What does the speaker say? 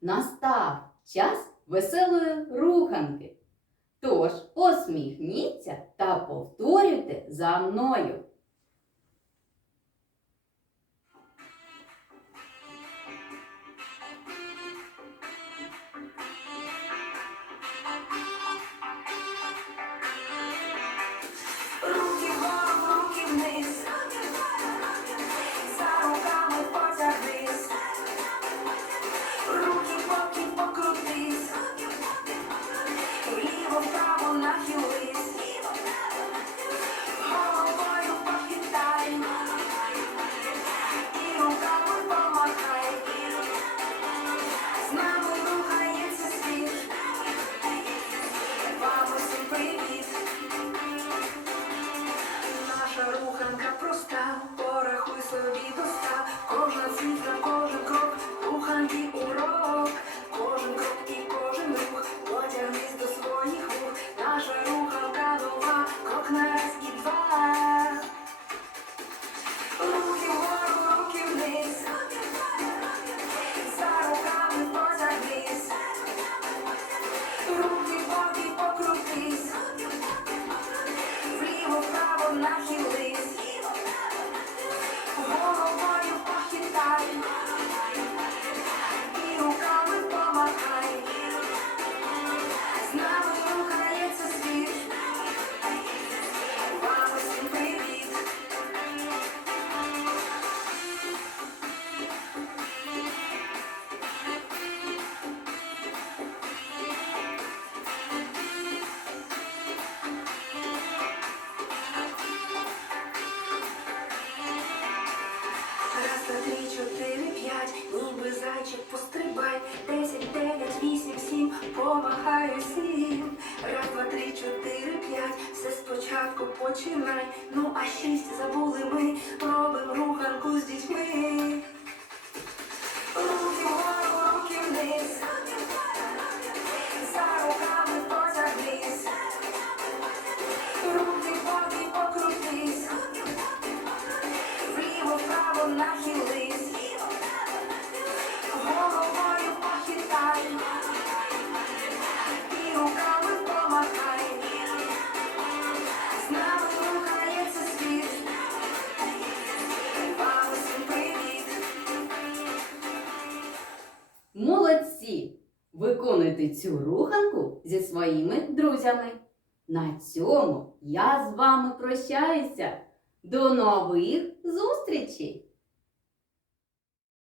настав час веселої руханки. Тож посміхніться та повторюйте за мною. Руки вгору, руки вниз, class. Три, чотири, п'ять, ніби зайчик пострибай, десять, дев'ять, вісім, сім, помахай усім. Раз, два, три, чотири, п'ять, все спочатку починай. Ну а шість вправо нахились, головою похитай, і руками помахай, з світ, вам усім. Молодці! Виконуйте цю руханку зі своїми друзями. На цьому я з вами прощаюся. До нових зустрічей!